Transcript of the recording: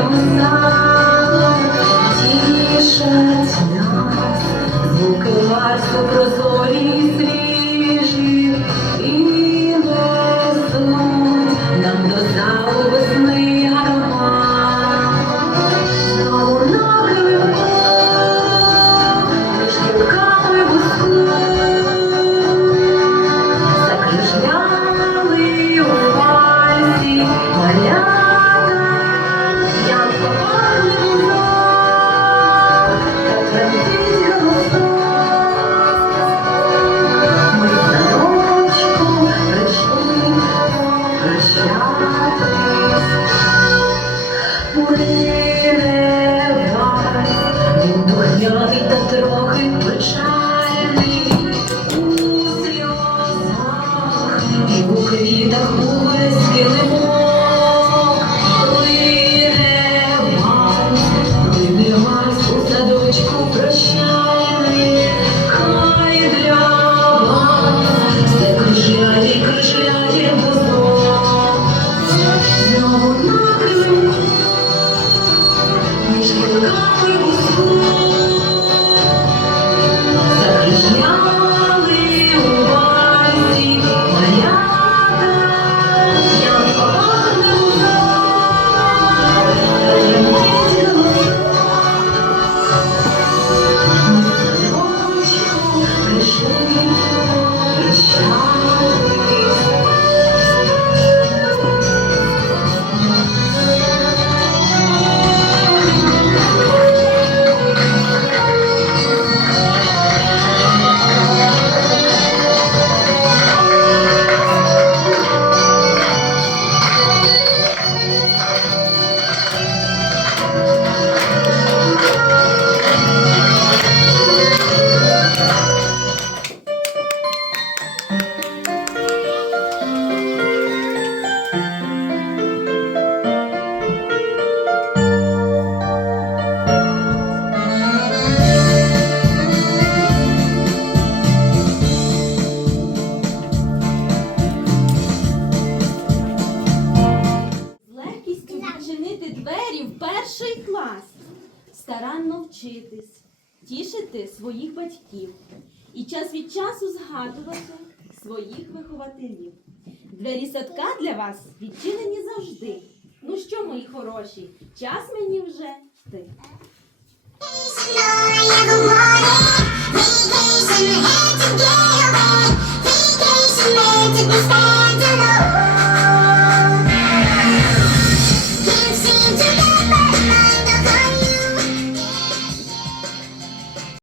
Записала, тішать нас звуки ларсу прозорі. старанно вчитись, тішити своїх батьків і час від часу згадувати своїх вихователів. Двері садка для вас відчинені завжди. Ну що, мої хороші, час мені вже йти.